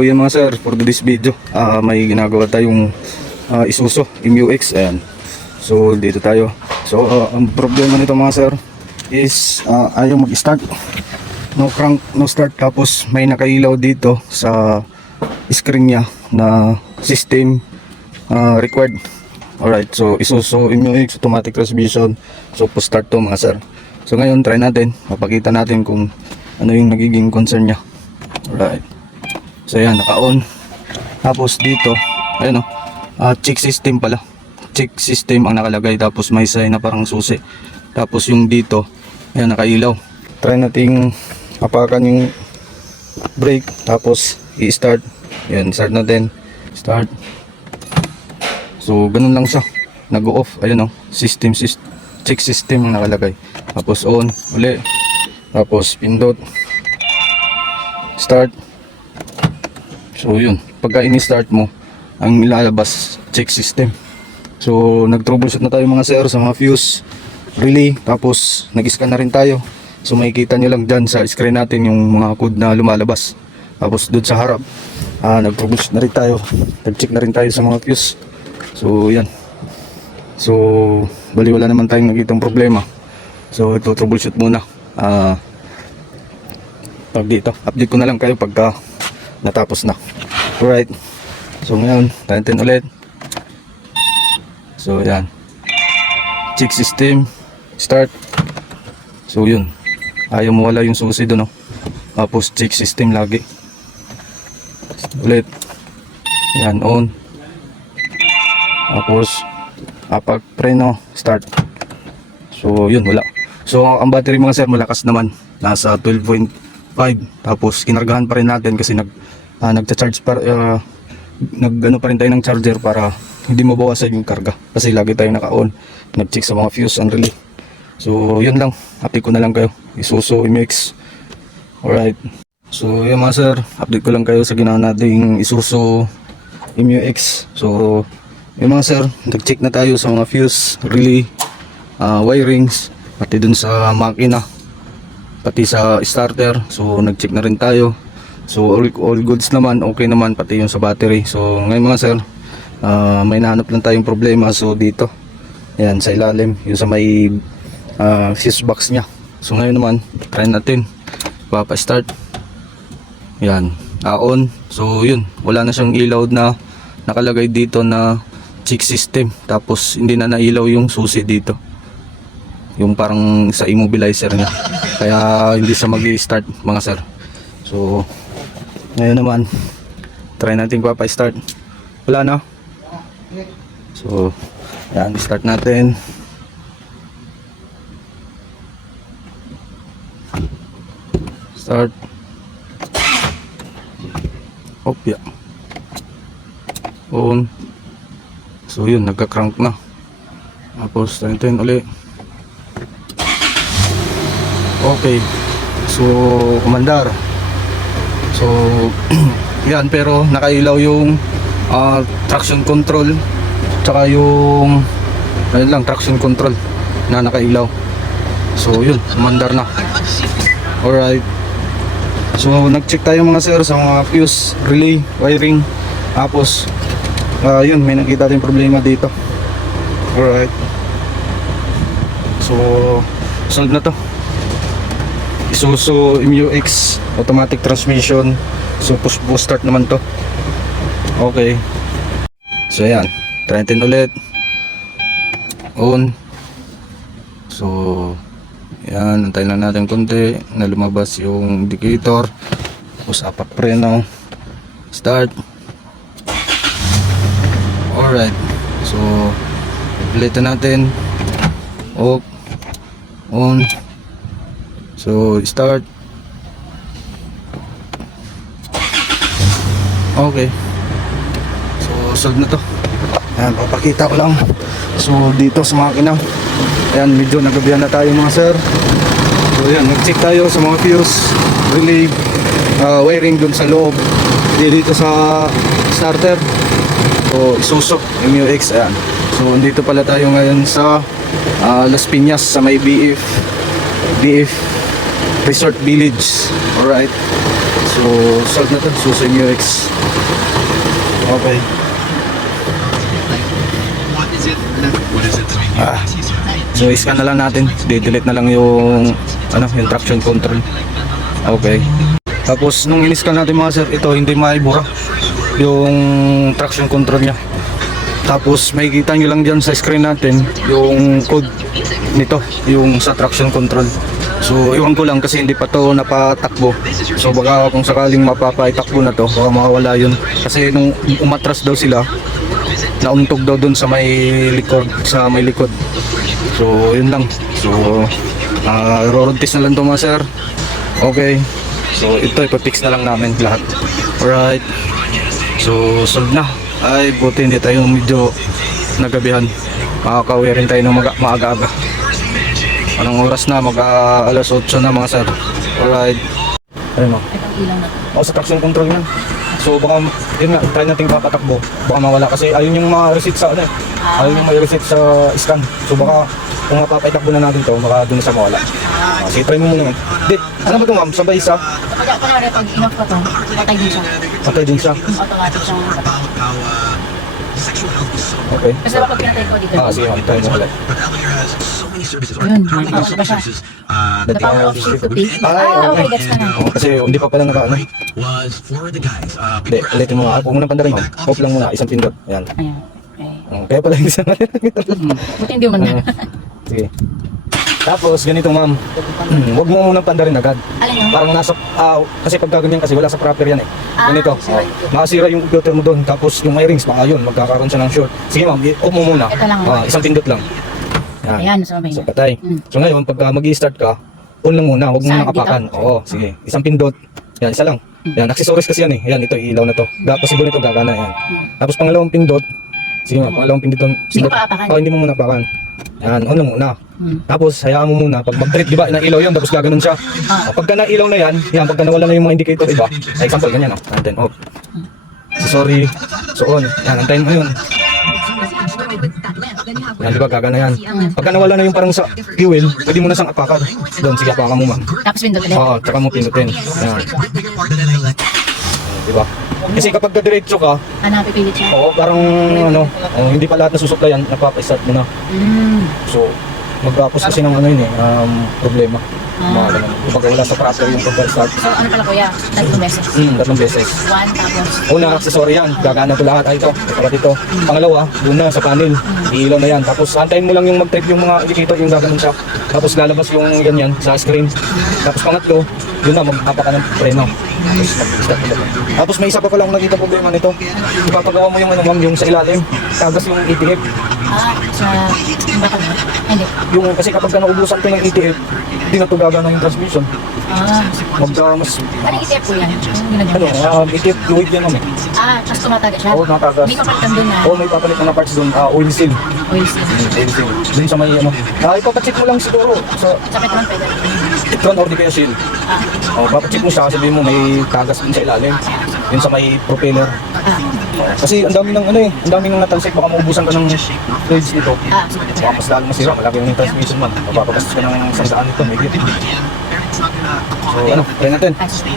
So yun mga sir, for this video, may ginagawa tayong Isuzu MU-X. Ayan. So dito tayo. So ang problema nito mga sir is ayaw mag-start. No crank, no start. Tapos may nakailaw dito sa screen niya na system required. Alright, so Isuzu MU-X automatic transmission. So po-start to mga sir. So ngayon try natin, mapakita natin kung ano yung nagiging concern niya. Alright. So yan, naka-on. Tapos dito, ayun o, check system pala. Check system ang nakalagay. Tapos may sign na parang susi. Tapos yung dito, ayan, nakailaw. Try nating apakan yung brake. Tapos i-start. Ayan, start natin. Start. So ganun lang siya. Nag-off. Ayun o, system, check system ang nakalagay. Tapos on, uli. Tapos pindot. Start. So yun, pagka ini-start mo, ang ilalabas check system. So nag-troubleshoot na tayo mga sir sa mga fuse, relay, tapos nag-scan na rin tayo. So makikita nyo lang dyan sa screen natin yung mga code na lumalabas. Tapos doon sa harap, nag-troubleshoot na rin tayo, nag-check na rin tayo sa mga fuse. So yan. So bali wala naman tayong nakitang problema. So ito troubleshoot muna. Pag dito, update ko na lang kayo pagka natapos na. Alright. So ngayon, tayo ulit. So yan. Check system. Start. So yun. Ayaw mo wala yung susi doon. No? Tapos check system lagi. Ulit. Yan, on. Tapos pag preno, start. So yun, wala. So ang battery mga sir, malakas naman. Nasa 12.5. Tapos kinargahan pa rin natin kasi nagcha-charge pa, nag-ano pa rin tayo ng charger para hindi mabawasan yung karga kasi lagi tayo naka-on, nag-check sa mga fuse and relay. So yun lang, update ko na lang kayo. Isuzu MU-X. Alright. So yun mga sir, update ko lang kayo sa ginawa nating Isuzu MU-X. So yun mga sir, nag-check na tayo sa mga fuse, relay, wirings, pati dun sa makina, pati sa starter. So nag-check na rin tayo. So all goods naman, okay naman, pati yung sa battery. So ngayon mga sir, may nahanap lang tayong problema. So dito, ayan, sa ilalim, yung sa may fuse box nya. So ngayon naman, try natin, papa-start. Ayan, on. So yun, wala na siyang ilaw na nakalagay dito na check system. Tapos hindi na nailaw yung susi dito, yung parang sa immobilizer nya. Kaya hindi siya mag-i-start mga sir. So ngayon naman, try natin papa-start. Wala na. So yan, start natin. Start. Yeah. On. So yun, nagka-crank na. Tapos try natin ulit. Okay. So kumandar. So yan, pero nakailaw yung traction control, tsaka yung ayun lang, traction control na nakailaw. So yun, mandar na. Alright. So nag-check tayo mga sir sa mga fuse, relay, wiring. Tapos yun, may nakita tayong problema dito. Alright. So solve na to. Isuzu MU-X automatic transmission. So push start naman to. Okay. So ayan, try natin ulit. On. So ayan, antayin lang natin konti na lumabas yung indicator. Tapos apat preno. Start. Alright. So ulitin natin. Off. On. So start. Okay. So solve na to. Ayan, papakita ko lang. So dito sa makina, ayan, medyo nagabihan na tayo mga sir. So ayan, nag-check tayo sa mga fuse, relay, wiring dun sa loob. Dito sa starter. So Isuzu MU-X. Ayan. So dito pala tayo ngayon sa Las Piñas sa may BF Resort Village. Alright. So So, solve na to. Suso MUX. Okay. So, scan na lang natin. Delete na lang yung yung traction control. Okay. Tapos, nung in-scan natin mga sir, ito hindi maibura yung traction control niya. Tapos, makikita nyo lang dyan sa screen natin yung code nito, yung sa traction control. So, iwan ko lang kasi hindi pa to napatakbo. So, baka kung sakaling mapapaitakbo na to, baka mawawala yun. Kasi nung umatras daw sila, nauntog daw dun sa may likod. So, yun lang. So, road test na lang to mga sir. Okay. So, ito ipapix na lang namin lahat. Alright. So, solve na. Ay, buti hindi tayo medyo nagabihan. Makakauwi rin tayo ng maaga-aga. Anong oras na? Alas 8 na mga sir. Alright. Ayun o. O, sa traction control yan. So baka, yun nga, try natin papatakbo. Baka mawala kasi ayun yung mga receipt sa ayun yung may receipt sa scan. So baka, kung mapapaitakbo na natin to, baka doon na sa mawala. Sige, try mo muna. Dit, ano ba ito ma'am? Sabay isa? Pag inoff ko to, patay din siya. Patay din siya. Automatic siyang patay. Okay. Kasi pag pinatay ko dito. Sige ma'am, try mo ulit. Yun, nag-off pa siya. The power of shift to P. Okay, gets ka na. Kasi hindi pa pala Hindi, ulitin mo nga. Huwag mo nang pandarin ma'am. Off lang muna, isang pindot. Ayan. Ayan. Okay. Kaya pala hindi sa Buti hindi man na. Sige. Tapos ganito ma'am, huwag mo munang pandarin agad. Alin yun? Parang nasa, kasi pag gaganyan kasi wala sa proper yan eh. Ganito, sira. makasira yung computer mo doon, tapos yung wirings, baka yun, magkakaroon siya ng short. Sige ma'am, off mo muna. Ito lang. Isang pindot lang. Ayan, sumabay So na. patay. So ngayon, pag mag-i-start ka, on lang muna, huwag mo Saan? nakapakan. Dito? Oo, sige. Isang pindot. Yan, isa lang. Yan, accessories kasi yan eh. Yan, ito, ilaw na to. Posible nito gagana yan. Tapos pangalawang pindot. Sige ma'am, pangalawang pindot. Hindi pa apakan. Hindi mo muna apakan. Yan, on lang muna. Tapos hayaan mo muna pag mag-trip, di ba, nailaw yan tapos gaganon siya. Pagka nailaw na yan, pagka nawala na yung mga indicator iba, example ganyan natin off. So, sorry. So on. Yan, antayin mo yun. Yan, di ba, gagana yan. Pagka nawala na yung parang sa fuel, pwede mo na siyang apakan. Doon, sige, apakan mo ma'am. Tapos pindot ulit. Oo, tsaka mo pindutin. Yan. Di ba? Kasi kapag diretso ka, Napipilit siya. parang hindi pa lahat nasusuklayan, napapa-start mo na. So, magkapos kasi ng yun eh, problema. Mga ganun. Kapag wala sa proper yung pag-start. So ano pala kuya? Tatlong beses. Tatlong beses. One, tapos. Una, accessory yan. Gagana to lahat. Ito, kapat ito. Pangalawa, doon na sa panel. Iilaw na yan. Tapos antayin mo lang yung mag-trip yung mga indicator yung gaganon siya. Tapos lalabas yung ganyan sa screen. Tapos pangatlo, yun na, mag-apa ka ng preno. Tapos mag-start ulit. Tapos may isa pa pala akong nakita problema nito. Ipapagawa mo yung ma'am, yung sa ilalim. Tagas yung ETF. Sa bakal ba? Hindi. Yung, kasi kapag naubusan ko ng ETF, hindi na to gagana yung transmission. Mas Anong ETF po yan? Yung ginagawa? ETF fluid yan naman. Tapos tumataga siya? Oo, natagas. May kapalitan doon na May papalitan na parts doon, oil seal. oil seal. Oil seal. Doon sa may ipapacheck mo lang siguro sa Sa Petron pwede. Petron or di kaya seal. Papacheck mo siya, sabihin mo may tagas din sa ilalim. Yun sa may propeller. Kasi ang dami ng ang dami ng natalsik, baka maubusan ka ng fluids dito. Sige. Baka mas lalo masira, malaki yung transmission man. Mapapagastos ka ng 100 nito, may So try natin. Sige.